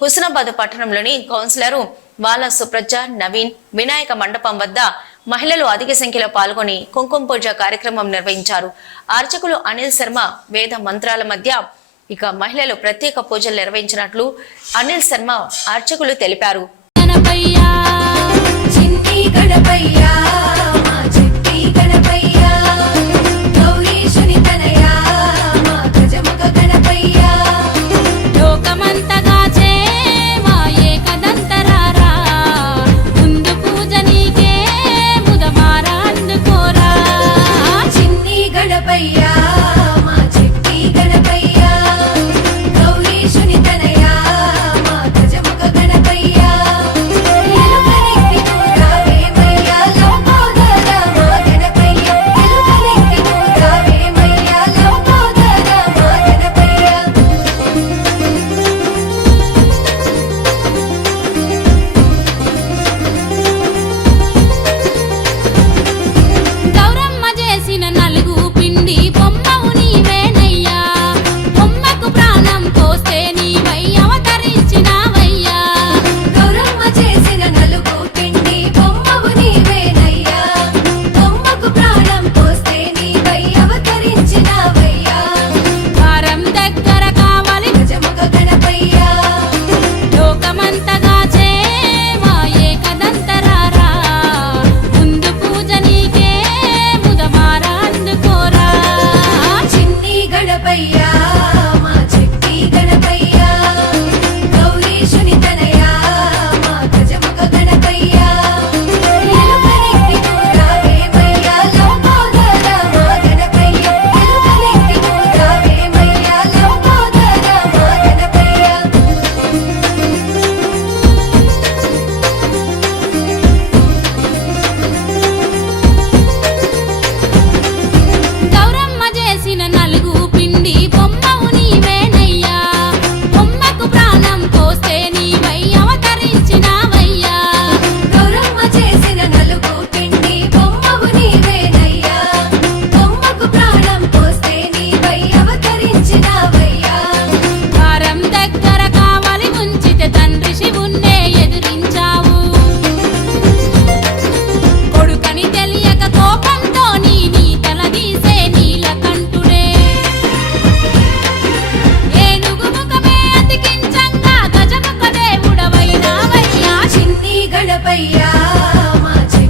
హుస్నాబాద్ పట్టణంలోని కౌన్సిలర్ వాల సుప్రజ నవీన్ వినాయక మండపం వద్ద మహిళలు అధిక సంఖ్యలో పాల్గొని కుంకుమ పూజ కార్యక్రమం నిర్వహించారు. అర్చకులు అనిల్ శర్మ వేద మంత్రాల మధ్య ఇక మహిళలు ప్రత్యేక పూజలు నిర్వహించినట్లు అనిల్ శర్మ అర్చకులు తెలిపారు.